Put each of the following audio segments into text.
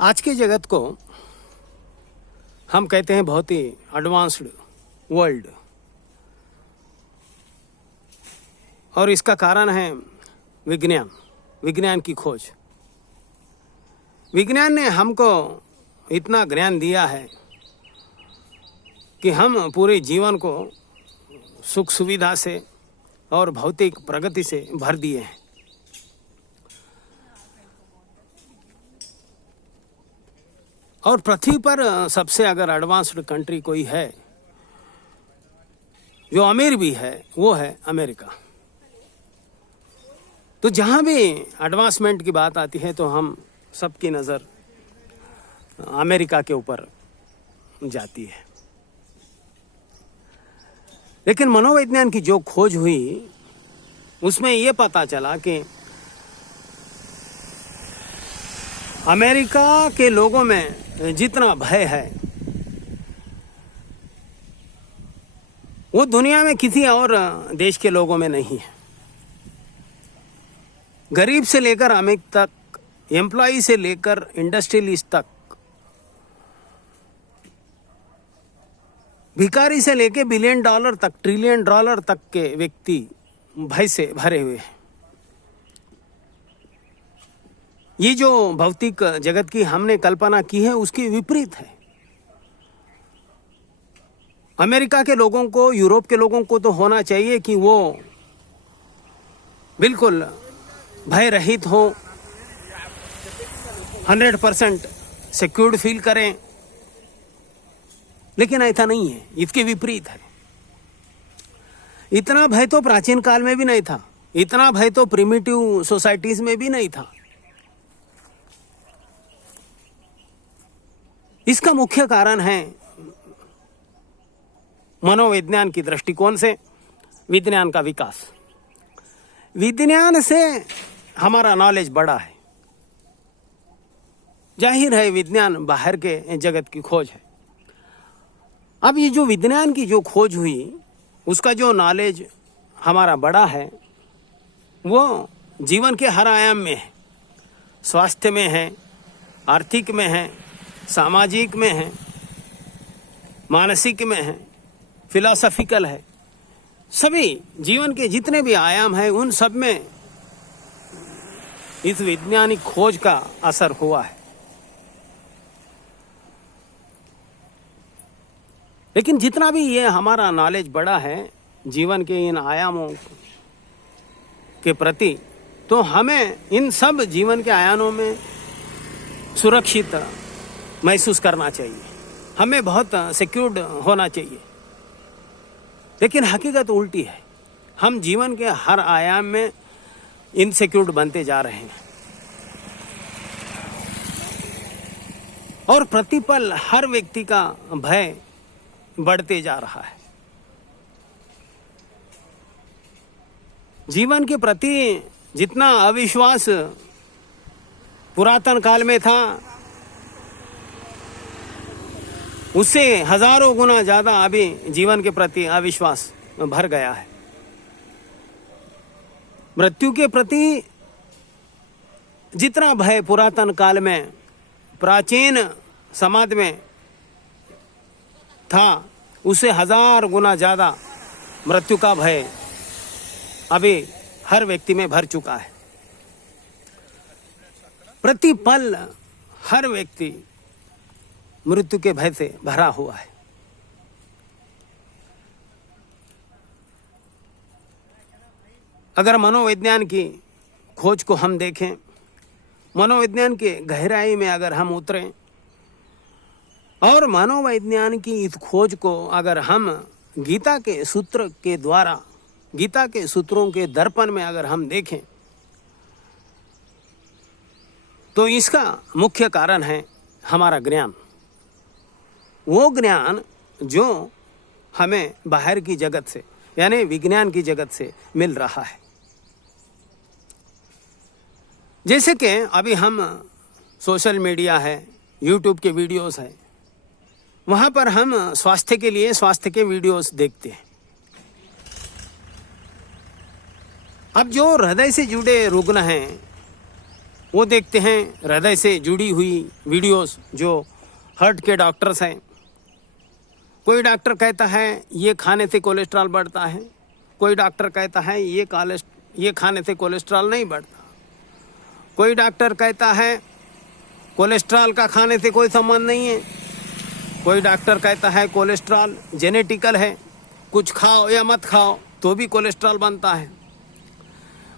आज के जगत को हम कहते हैं बहुत ही एडवांस्ड वर्ल्ड, और इसका कारण है विज्ञान की खोज। विज्ञान ने हमको इतना ज्ञान दिया है कि हम पूरे जीवन को सुख सुविधा से और भौतिक प्रगति से भर दिए हैं। और पृथ्वी पर सबसे अगर एडवांस्ड कंट्री कोई है जो अमीर भी है वो है अमेरिका। तो जहाँ भी एडवांसमेंट की बात आती है तो हम सबकी नज़र अमेरिका के ऊपर जाती है। लेकिन मनोविज्ञान की जो खोज हुई उसमें ये पता चला कि अमेरिका के लोगों में जितना भय है वो दुनिया में किसी और देश के लोगों में नहीं है। गरीब से लेकर अमीर तक, एम्प्लॉय से लेकर इंडस्ट्रियलिस्ट तक, भिखारी से लेकर $बिलियन तक, $ट्रिलियन तक के व्यक्ति भय से भरे हुए हैं। ये जो भौतिक जगत की हमने कल्पना की है उसकी विपरीत है। अमेरिका के लोगों को, यूरोप के लोगों को तो होना चाहिए कि वो बिल्कुल भय रहित हो, 100% सिक्योर्ड फील करें, लेकिन ऐसा नहीं है, इसके विपरीत है। इतना भय तो प्राचीन काल में भी नहीं था, इतना भय तो प्रिमिटिव सोसाइटीज में भी नहीं था। इसका मुख्य कारण है मनोविज्ञान की दृष्टिकोण से विज्ञान का विकास। विज्ञान से हमारा नॉलेज बढ़ा है। जाहिर है विज्ञान बाहर के जगत की खोज है। अब ये जो विज्ञान की जो खोज हुई उसका जो नॉलेज हमारा बढ़ा है वो जीवन के हर आयाम में है। स्वास्थ्य में है, आर्थिक में है, सामाजिक में है, मानसिक में है, फिलॉसफिकल है। सभी जीवन के जितने भी आयाम हैं उन सब में इस वैज्ञानिक खोज का असर हुआ है। लेकिन जितना भी ये हमारा नॉलेज बढ़ा है जीवन के इन आयामों के प्रति, तो हमें इन सब जीवन के आयामों में सुरक्षित महसूस करना चाहिए, हमें बहुत सिक्योर्ड होना चाहिए। लेकिन हकीकत उल्टी है, हम जीवन के हर आयाम में इनसिक्योर्ड बनते जा रहे हैं और प्रतिपल हर व्यक्ति का भय बढ़ते जा रहा है। जीवन के प्रति जितना अविश्वास पुरातन काल में था उससे हजारों गुना ज्यादा अभी जीवन के प्रति अविश्वास भर गया है। मृत्यु के प्रति जितना भय पुरातन काल में प्राचीन समाज में था उससे 1000 गुना ज्यादा मृत्यु का भय अभी हर व्यक्ति में भर चुका है। प्रतिपल हर व्यक्ति मृत्यु के भय से भरा हुआ है। अगर मनोविज्ञान की खोज को हम देखें, मनोविज्ञान के गहराई में अगर हम उतरें और मनोविज्ञान की इस खोज को अगर हम गीता के सूत्र के द्वारा, गीता के सूत्रों के दर्पण में अगर हम देखें तो इसका मुख्य कारण है हमारा ज्ञान। वो ज्ञान जो हमें बाहर की जगत से यानी विज्ञान की जगत से मिल रहा है। जैसे कि अभी हम सोशल मीडिया है, यूट्यूब के वीडियोस है, वहाँ पर हम स्वास्थ्य के लिए स्वास्थ्य के वीडियोस देखते हैं। अब जो हृदय से जुड़े रुग्ण हैं वो देखते हैं हृदय से जुड़ी हुई वीडियोस जो हार्ट के डॉक्टर्स हैं। कोई डॉक्टर कहता है ये खाने से कोलेस्ट्रॉल बढ़ता है, कोई डॉक्टर कहता है ये खाने से कोलेस्ट्रॉल नहीं बढ़ता, कोई डॉक्टर कहता है कोलेस्ट्रॉल का खाने से कोई संबंध नहीं है, कोई डॉक्टर कहता है कोलेस्ट्रॉल जेनेटिकल है, कुछ खाओ या मत खाओ तो भी कोलेस्ट्रॉल बनता है।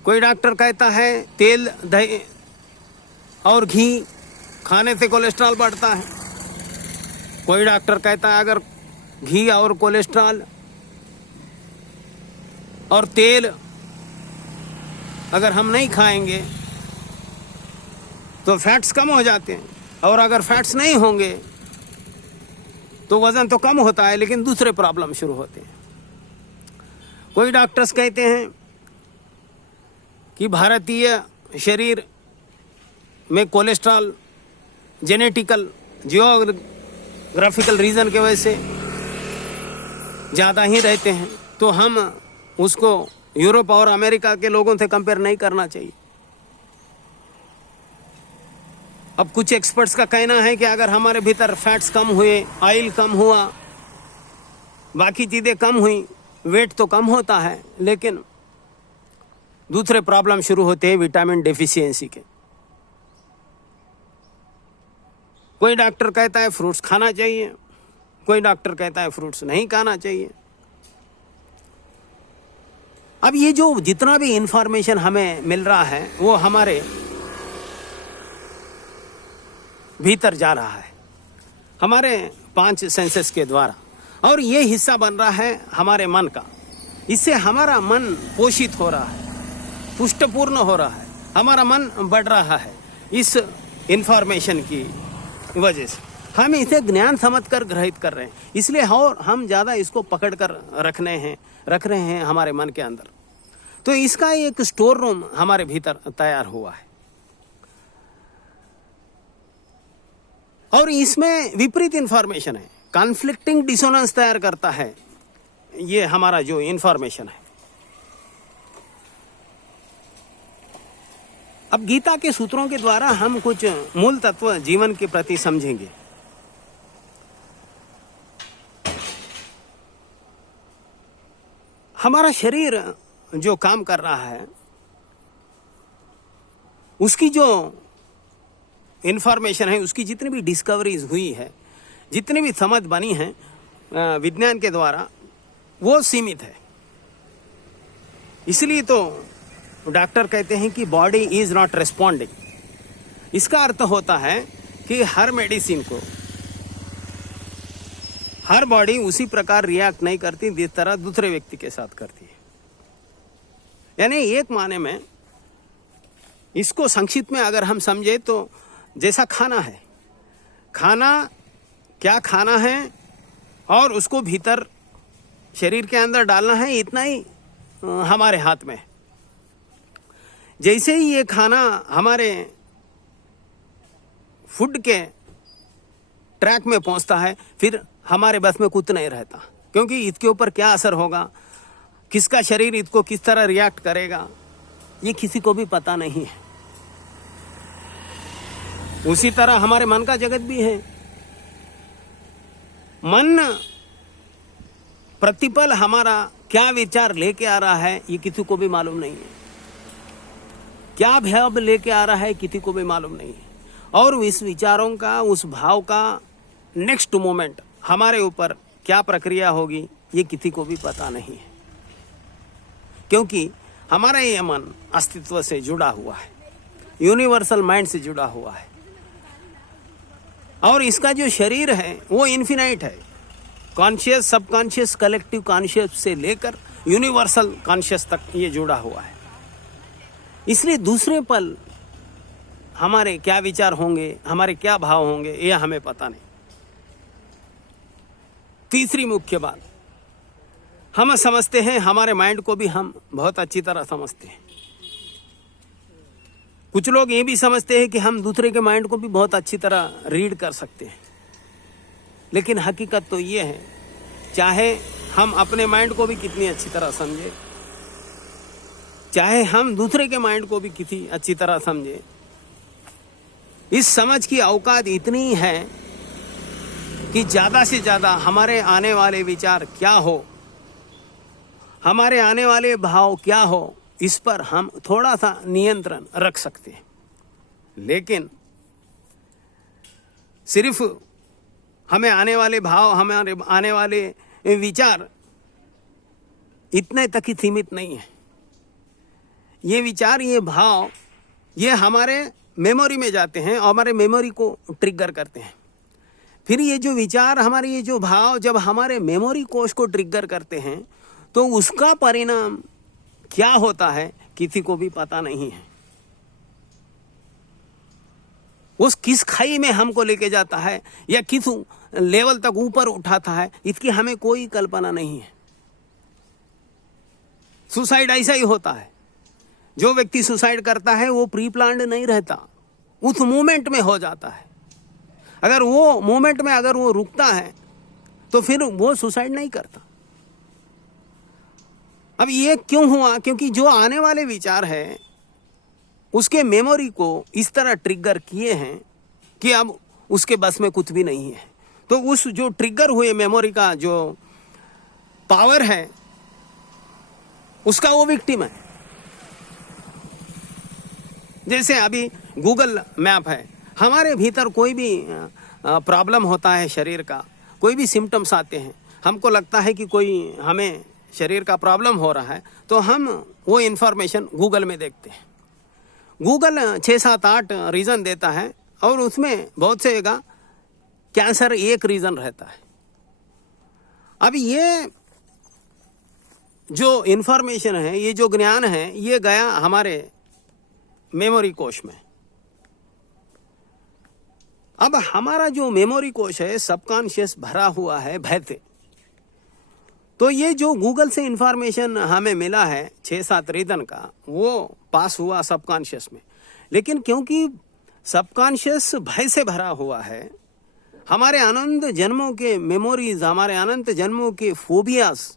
कोई डॉक्टर कहता है तेल दही और घी खाने से कोलेस्ट्रॉल बढ़ता है। कोई डॉक्टर कहता है अगर घी और कोलेस्ट्रॉल और तेल अगर हम नहीं खाएंगे तो फैट्स कम हो जाते हैं, और अगर फैट्स नहीं होंगे तो वज़न तो कम होता है लेकिन दूसरे प्रॉब्लम शुरू होते हैं। कोई डॉक्टर्स कहते हैं कि भारतीय शरीर में कोलेस्ट्रॉल जेनेटिकल जियोग्राफिकल रीजन की वजह से ज़्यादा ही रहते हैं, तो हम उसको यूरोप और अमेरिका के लोगों से कंपेयर नहीं करना चाहिए। अब कुछ एक्सपर्ट्स का कहना है कि अगर हमारे भीतर फैट्स कम हुए, ऑयल कम हुआ, बाकी चीज़ें कम हुई, वेट तो कम होता है लेकिन दूसरे प्रॉब्लम शुरू होते हैं विटामिन डेफिशिएंसी के। कोई डॉक्टर कहता है फ्रूट्स खाना चाहिए, कोई डॉक्टर कहता है फ्रूट्स नहीं खाना चाहिए। अब ये जो जितना भी इंफॉर्मेशन हमें मिल रहा है वो हमारे भीतर जा रहा है हमारे 5 सेंसेस के द्वारा, और ये हिस्सा बन रहा है हमारे मन का। इससे हमारा मन पोषित हो रहा है, पुष्टपूर्ण हो रहा है, हमारा मन बढ़ रहा है इस इंफॉर्मेशन की वजह से। हम इसे ज्ञान समझकर ग्रहित कर रहे हैं, इसलिए और हम ज़्यादा इसको पकड़ कर रख रहे हैं हमारे मन के अंदर। तो इसका एक स्टोर रूम हमारे भीतर तैयार हुआ है, और इसमें विपरीत इंफॉर्मेशन है, कॉन्फ्लिक्टिंग डिसोनेंस तैयार करता है ये हमारा जो इंफॉर्मेशन है। अब गीता के सूत्रों के द्वारा हम कुछ मूल तत्व जीवन के प्रति समझेंगे। हमारा शरीर जो काम कर रहा है उसकी जो इंफॉर्मेशन है, उसकी जितनी भी डिस्कवरीज हुई है, जितनी भी समझ बनी है विज्ञान के द्वारा, वो सीमित है। इसलिए तो डॉक्टर कहते हैं कि बॉडी इज नॉट रिस्पॉन्डिंग। इसका अर्थ होता है कि हर मेडिसिन को हर बॉडी उसी प्रकार रिएक्ट नहीं करती जिस तरह दूसरे व्यक्ति के साथ करती है। यानी एक माने में इसको संक्षिप्त में अगर हम समझे तो जैसा खाना है, खाना क्या खाना है और उसको भीतर शरीर के अंदर डालना है, इतना ही हमारे हाथ में है। जैसे ही ये खाना हमारे फूड के ट्रैक में पहुंचता है, फिर हमारे बस में कुछ नहीं रहता, क्योंकि इसके ऊपर क्या असर होगा, किसका शरीर इसको किस तरह रिएक्ट करेगा, ये किसी को भी पता नहीं है। उसी तरह हमारे मन का जगत भी है। मन प्रतिपल हमारा क्या विचार लेके आ रहा है ये किसी को भी मालूम नहीं है, क्या भाव लेके आ रहा है किसी को भी मालूम नहीं है, और इस विचारों का, उस भाव का नेक्स्ट मोमेंट हमारे ऊपर क्या प्रक्रिया होगी ये किसी को भी पता नहीं है, क्योंकि हमारा ये मन अस्तित्व से जुड़ा हुआ है, यूनिवर्सल माइंड से जुड़ा हुआ है, और इसका जो शरीर है वो इन्फिनाइट है। कॉन्शियस, सबकॉन्शियस, कलेक्टिव कॉन्शियस से लेकर यूनिवर्सल कॉन्शियस तक ये जुड़ा हुआ है। इसलिए दूसरे पल हमारे क्या विचार होंगे, हमारे क्या भाव होंगे, ये हमें पता नहीं। तीसरी मुख्य बात, हम समझते हैं, हमारे माइंड को भी हम बहुत अच्छी तरह समझते हैं। कुछ लोग ये भी समझते हैं कि हम दूसरे के माइंड को भी बहुत अच्छी तरह रीड कर सकते हैं, लेकिन हकीकत तो ये है, चाहे हम अपने माइंड को भी कितनी अच्छी तरह समझे, चाहे हम दूसरे के माइंड को भी कितनी अच्छी तरह समझे, इस समझ की औकात इतनी है कि ज़्यादा से ज़्यादा हमारे आने वाले विचार क्या हो, हमारे आने वाले भाव क्या हो, इस पर हम थोड़ा सा नियंत्रण रख सकते हैं। लेकिन सिर्फ हमें आने वाले भाव, हमारे आने वाले विचार इतने तक ही सीमित नहीं है। ये विचार, ये भाव, ये हमारे मेमोरी में जाते हैं और हमारे मेमोरी को ट्रिगर करते हैं। फिर ये जो विचार, हमारे ये जो भाव जब हमारे मेमोरी कोश को ट्रिगर करते हैं तो उसका परिणाम क्या होता है किसी को भी पता नहीं है। उस किस खाई में हमको लेके जाता है या किस लेवल तक ऊपर उठाता है, इसकी हमें कोई कल्पना नहीं है। सुसाइड ऐसा ही होता है। जो व्यक्ति सुसाइड करता है वो प्री प्लान्ड नहीं रहता, उस मोमेंट में हो जाता है। अगर वो मोमेंट में अगर वो रुकता है तो फिर वो सुसाइड नहीं करता। अब ये क्यों हुआ? क्योंकि जो आने वाले विचार है उसके मेमोरी को इस तरह ट्रिगर किए हैं कि अब उसके बस में कुछ भी नहीं है। तो उस जो ट्रिगर हुए मेमोरी का जो पावर है उसका वो विक्टिम है। जैसे अभी गूगल मैप है, हमारे भीतर कोई भी प्रॉब्लम होता है शरीर का, कोई भी सिम्टम्स आते हैं, हमको लगता है कि कोई हमें शरीर का प्रॉब्लम हो रहा है, तो हम वो इन्फॉर्मेशन गूगल में देखते हैं। गूगल 6, 7, 8 रीज़न देता है और उसमें बहुत से जगह कैंसर एक रीज़न रहता है। अब ये जो इन्फॉर्मेशन है, ये जो ज्ञान है, ये गया हमारे मेमोरी कोश में। अब हमारा जो मेमोरी कोश है सबकॉन्शियस भरा हुआ है भय से। तो ये जो गूगल से इंफॉर्मेशन हमें मिला है 6-7 रीजन का, वो पास हुआ सबकॉन्शियस में। लेकिन क्योंकि सबकॉन्शियस भय से भरा हुआ है, हमारे अनंत जन्मों के मेमोरीज, हमारे अनंत जन्मों के फोबियाज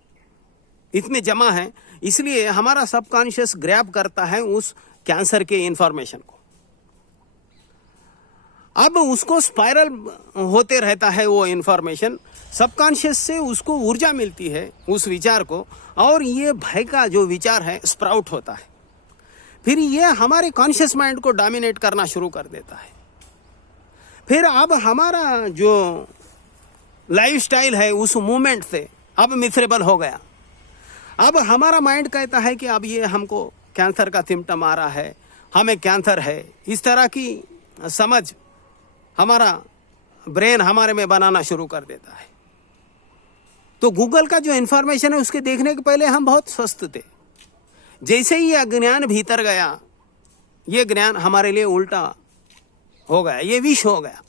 इसमें जमा है, इसलिए हमारा सबकॉन्शियस ग्रैब करता है उस कैंसर के इंफॉर्मेशन को। अब उसको स्पाइरल होते रहता है वो इंफॉर्मेशन, सबकॉन्शियस से उसको ऊर्जा मिलती है उस विचार को, और ये भय का जो विचार है स्प्राउट होता है। फिर ये हमारे कॉन्शियस माइंड को डोमिनेट करना शुरू कर देता है। फिर अब हमारा जो लाइफस्टाइल है उस मूवमेंट से अब मिसरेबल हो गया। अब हमारा माइंड कहता है कि अब ये हमको कैंसर का सिम्टम आ रहा है, हमें कैंसर है, इस तरह की समझ हमारा ब्रेन हमारे में बनाना शुरू कर देता है। तो गूगल का जो इन्फॉर्मेशन है उसके देखने के पहले हम बहुत स्वस्थ थे। जैसे ही यह ज्ञान भीतर गया, ये ज्ञान हमारे लिए उल्टा हो गया, ये विष हो गया,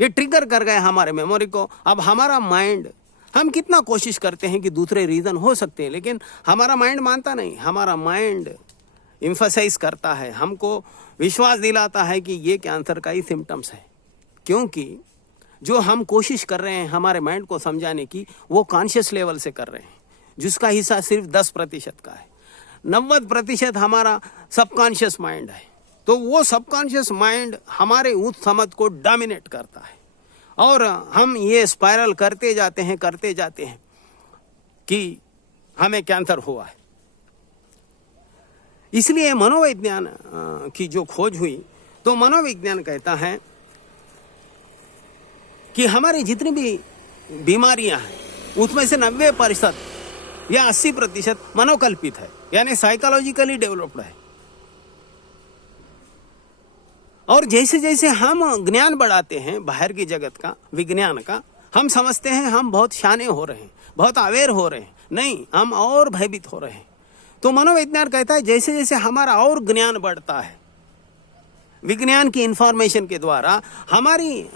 ये ट्रिगर कर गया हमारे मेमोरी को। अब हमारा माइंड, हम कितना कोशिश करते हैं कि दूसरे रीज़न हो सकते हैं, लेकिन हमारा माइंड मानता नहीं। हमारा माइंड इम्फसाइज करता है, हमको विश्वास दिलाता है कि ये कैंसर का ही सिम्टम्स है। क्योंकि जो हम कोशिश कर रहे हैं हमारे माइंड को समझाने की, वो कॉन्शियस लेवल से कर रहे हैं, जिसका हिस्सा सिर्फ 10% का है। 90% हमारा सबकॉन्शियस माइंड है। तो वो सबकॉन्शियस माइंड हमारे उस समझ को डोमिनेट करता है और हम ये स्पाइरल करते जाते हैं कि हमें कैंसर हुआ है। इसलिए मनोविज्ञान की जो खोज हुई, तो मनोविज्ञान कहता है कि हमारी जितनी भी बीमारियां हैं उसमें से 90% या 80% मनोकल्पित है, यानी साइकोलॉजिकली डेवलप्ड है। और जैसे जैसे हम ज्ञान बढ़ाते हैं बाहर की जगत का, विज्ञान का, हम समझते हैं हम बहुत शाने हो रहे हैं, बहुत अवेयर हो रहे हैं। नहीं, हम और भयभीत हो रहे हैं। तो मनोविज्ञान कहता है जैसे जैसे हमारा और ज्ञान बढ़ता है, विज्ञान की इंफॉर्मेशन के द्वारा हमारी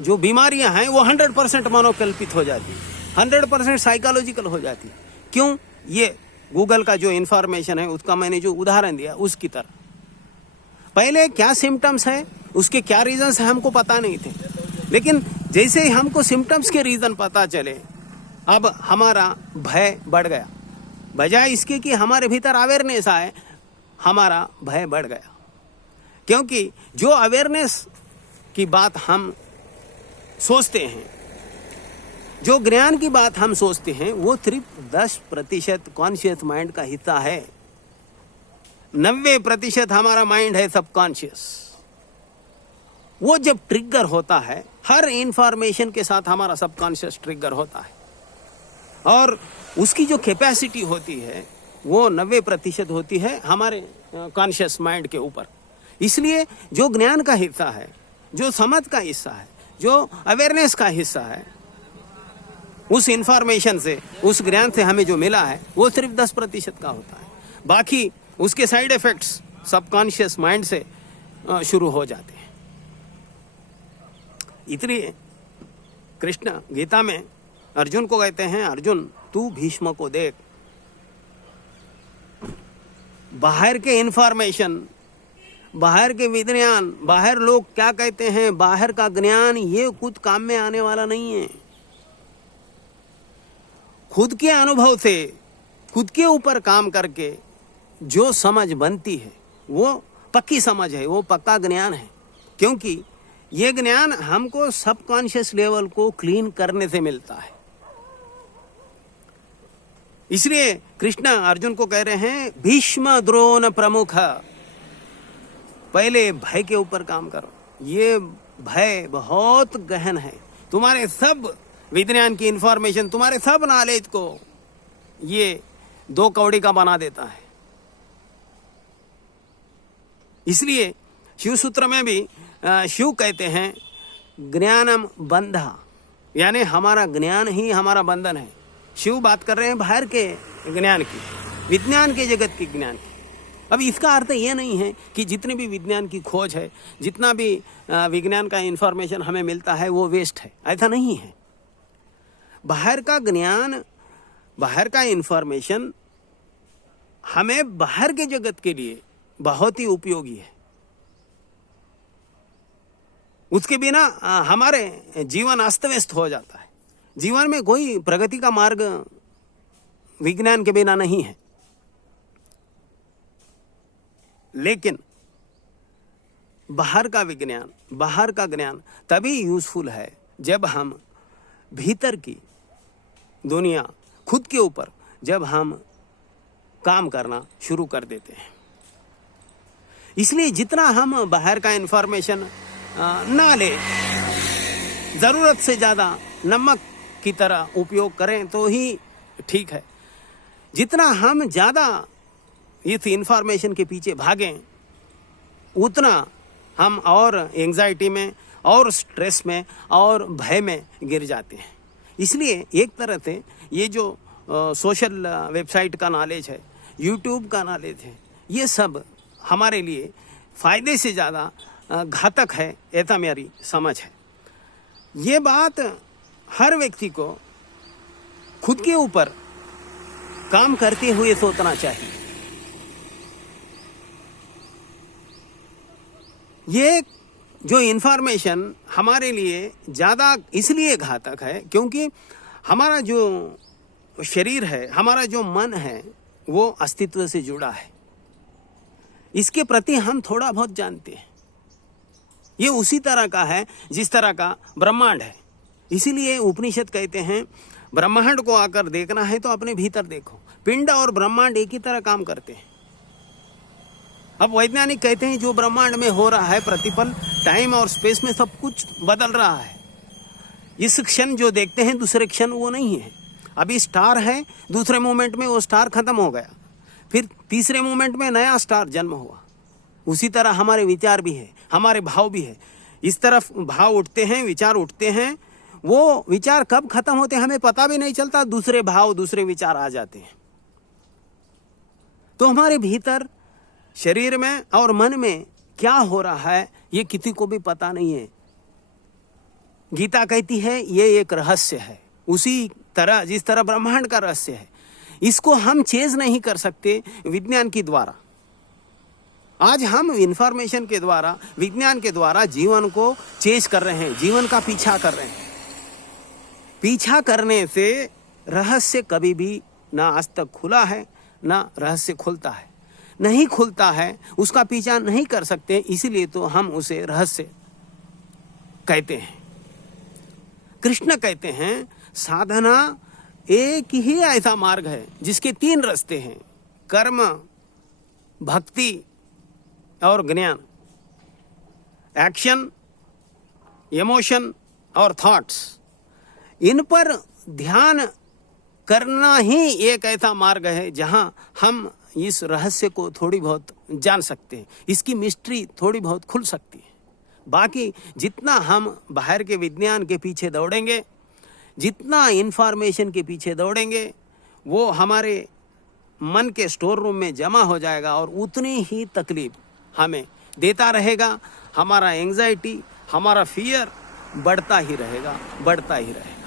जो बीमारियां हैं वो 100% मनोकल्पित हो जाती है, 100% साइकोलॉजिकल हो जाती है। क्यों? ये गूगल का जो इंफॉर्मेशन है उसका मैंने जो उदाहरण दिया उसकी तरह। पहले क्या सिम्टम्स है, उसके क्या रीजंस है, हमको पता नहीं थे। लेकिन जैसे ही हमको सिम्टम्स के रीजन पता चले, अब हमारा भय बढ़ गया। बजाय इसके कि हमारे भीतर अवेयरनेस आए, हमारा भय बढ़ गया। क्योंकि जो अवेयरनेस की बात हम सोचते हैं, जो ज्ञान की बात हम सोचते हैं, वो सिर्फ 10% कॉन्शियस माइंड का हिस्सा है। 90% हमारा माइंड है सबकॉन्शियस। वो जब ट्रिगर होता है, हर इंफॉर्मेशन के साथ हमारा सबकॉन्शियस ट्रिगर होता है, और उसकी जो कैपेसिटी होती है वो 90% होती है हमारे कॉन्शियस माइंड के ऊपर। इसलिए जो ज्ञान का हिस्सा है, जो समझ का हिस्सा है, जो अवेयरनेस का हिस्सा है, उस इंफॉर्मेशन से, उस ज्ञान से हमें जो मिला है वो सिर्फ 10% का होता है। बाकी उसके साइड इफेक्ट्स सबकॉन्शियस माइंड से शुरू हो जाते हैं। इसलिए कृष्ण गीता में अर्जुन को कहते हैं, अर्जुन तू भीष्म को देख, बाहर के इंफॉर्मेशन, बाहर के विज्ञान, बाहर लोग क्या कहते हैं, बाहर का ज्ञान, ये कुछ काम में आने वाला नहीं है। खुद के अनुभव से, खुद के ऊपर काम करके जो समझ बनती है वो पक्की समझ है, वो पक्का ज्ञान है। क्योंकि ये ज्ञान हमको सबकॉन्शियस लेवल को क्लीन करने से मिलता है। इसलिए कृष्ण अर्जुन को कह रहे हैं, भीष्म द्रोण प्रमुख, पहले भय के ऊपर काम करो। ये भय बहुत गहन है। तुम्हारे सब विज्ञान की इंफॉर्मेशन, तुम्हारे सब नॉलेज को ये 2 कौड़ी का बना देता है। इसलिए शिव सूत्र में भी शिव कहते हैं, ज्ञानम बंधा, यानी हमारा ज्ञान ही हमारा बंधन है। शिव बात कर रहे हैं बाहर के ज्ञान की, विज्ञान के जगत की ज्ञान की। अब इसका अर्थ ये नहीं है कि जितने भी विज्ञान की खोज है, जितना भी विज्ञान का इंफॉर्मेशन हमें मिलता है वो वेस्ट है, ऐसा नहीं है। बाहर का ज्ञान, बाहर का इंफॉर्मेशन हमें बाहर के जगत के लिए बहुत ही उपयोगी है। उसके बिना हमारे जीवन अस्त व्यस्त हो जाता है। जीवन में कोई प्रगति का मार्ग विज्ञान के बिना नहीं है। लेकिन बाहर का विज्ञान, बाहर का ज्ञान तभी यूजफुल है जब हम भीतर की दुनिया, खुद के ऊपर जब हम काम करना शुरू कर देते हैं। इसलिए जितना हम बाहर का इंफॉर्मेशन ना ले, जरूरत से ज़्यादा नमक की तरह उपयोग करें तो ही ठीक है। जितना हम ज़्यादा इस इंफॉर्मेशन के पीछे भागें, उतना हम और एंजाइटी में और स्ट्रेस में और भय में गिर जाते हैं। इसलिए एक तरह से ये जो सोशल वेबसाइट का नॉलेज है, यूट्यूब का नॉलेज है, ये सब हमारे लिए फ़ायदे से ज़्यादा घातक है, ऐसा मेरी समझ है। ये बात हर व्यक्ति को खुद के ऊपर काम करते हुए सोचना चाहिए। ये जो इंफॉर्मेशन हमारे लिए ज़्यादा इसलिए घातक है क्योंकि हमारा जो शरीर है, हमारा जो मन है, वो अस्तित्व से जुड़ा है। इसके प्रति हम थोड़ा बहुत जानते हैं। ये उसी तरह का है जिस तरह का ब्रह्मांड है। इसीलिए उपनिषद कहते हैं, ब्रह्मांड को आकर देखना है तो अपने भीतर देखो। पिंड और ब्रह्मांड एक ही तरह काम करते हैं। अब वैज्ञानिक कहते हैं जो ब्रह्मांड में हो रहा है प्रतिपल, टाइम और स्पेस में सब कुछ बदल रहा है। इस क्षण जो देखते हैं दूसरे क्षण वो नहीं है। अभी स्टार है, दूसरे मोमेंट में वो स्टार खत्म हो गया, फिर तीसरे मोमेंट में नया स्टार जन्म हुआ। उसी तरह हमारे विचार भी है, हमारे भाव भी है। इस तरफ भाव उठते हैं, विचार उठते हैं, वो विचार कब खत्म होते हैं हमें पता भी नहीं चलता, दूसरे भाव, दूसरे विचार आ जाते हैं। तो हमारे भीतर शरीर में और मन में क्या हो रहा है ये किसी को भी पता नहीं है। गीता कहती है ये एक रहस्य है, उसी तरह जिस तरह ब्रह्मांड का रहस्य है। इसको हम चेज नहीं कर सकते विज्ञान के द्वारा। आज हम इंफॉर्मेशन के द्वारा, विज्ञान के द्वारा जीवन को चेज कर रहे हैं, जीवन का पीछा कर रहे हैं। पीछा करने से रहस्य कभी भी ना आज तक खुला है, ना रहस्य खुलता है। नहीं खुलता है, उसका पीछा नहीं कर सकते, इसीलिए तो हम उसे रहस्य कहते हैं। कृष्ण कहते हैं साधना एक ही ऐसा मार्ग है जिसके 3 रास्ते हैं, कर्म, भक्ति और ज्ञान। एक्शन, इमोशन और थॉट्स, इन पर ध्यान करना ही एक ऐसा मार्ग है जहां हम इस रहस्य को थोड़ी बहुत जान सकते हैं, इसकी मिस्ट्री थोड़ी बहुत खुल सकती है। बाकी जितना हम बाहर के विज्ञान के पीछे दौड़ेंगे, जितना इंफॉर्मेशन के पीछे दौड़ेंगे, वो हमारे मन के स्टोर रूम में जमा हो जाएगा और उतनी ही तकलीफ हमें देता रहेगा। हमारा एंजाइटी, हमारा फियर बढ़ता ही रहेगा, बढ़ता ही रहेगा।